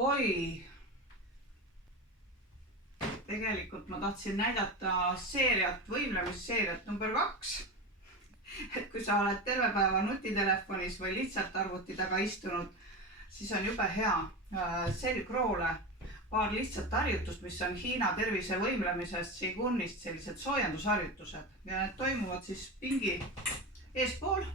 Oi, tegelikult ma tahtsin näidata seeriat, võimlemisseeriat number 2. Et kui sa oled terve päeva nutitelefonis või lihtsalt arvuti taga istunud, siis on jube hea selgroole paar lihtsat harjutust, mis on Hiina tervisevõimlemisest, Qigonist, sellised soojendusharjutused. Ja need toimuvad siis pingi eespool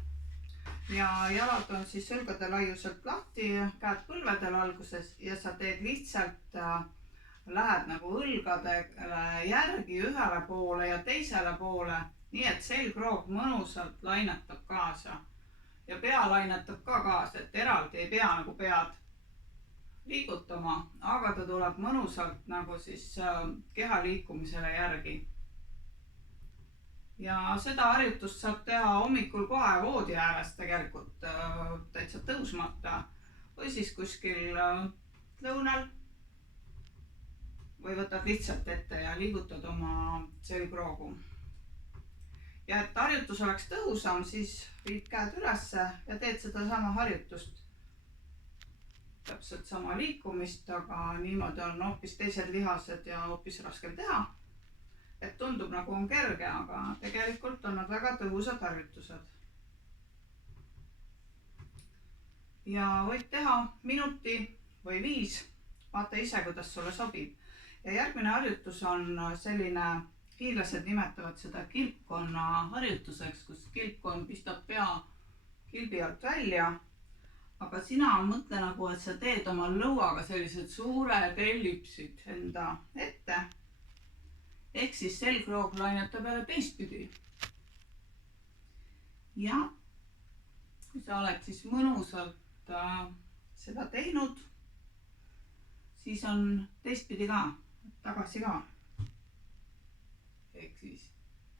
ja jalad on siis õlgade laiuselt lahti, käed põlvedel alguses ja sa teed lihtsalt, lähed nagu õlgadele järgi ühele poole ja teisele poole, nii et selgroog mõnusalt lainetab kaasa ja pea lainetab ka kaasa, et eraldi ei pea nagu pead liigutama, aga ta tuleb mõnusalt nagu siis keha liikumisele järgi. Ja seda harjutust saab teha hommikul kohe voodi ääres tegelikult täitsa tõusmata või siis kuskil lõunal või võtad lihtsalt ette ja liigutad oma selgroogu. Ja et harjutus oleks tõhusam, siis viid käed ülesse ja teed seda sama harjutust. Täpselt sama liikumist, aga niimoodi on hoopis teised lihased ja hoopis raskem teha. Et tundub nagu on kerge, aga tegelikult on nad väga tõhusad harjutused. Ja võid teha minuti või 5, vaata ise, kuidas sulle sobib. Ja järgmine harjutus on selline, hiinlased nimetavad seda kilpkonna harjutuseks, kus kilpkonn pistab pea kilbi alt välja. Aga sina mõtle nagu, et sa teed oma lõuaga sellised suured ellipsid enda ette. Ehk siis selgroog lainetab jälle teistpidi. Ja kui sa oled siis mõnusalt seda teinud, siis on teistpidi ka, tagasi ka. Ehk siis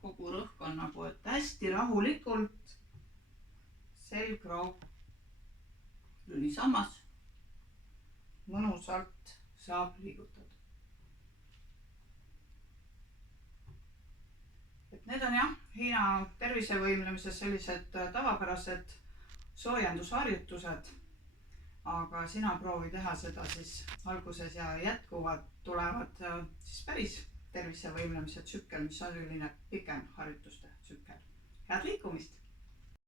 kogu rõhk on nagu, et hästi rahulikult selgroog lüli sammas mõnusalt saab liigutada. Et need on jah, Hiina tervisevõimlemises sellised tavapärased soojendusharjutused, aga sina proovi teha seda siis alguses ja jätkuvad tulevad siis päris tervisevõimlemise tsükkel, mis on selline pikem harjutuste tsükkel. Head liikumist!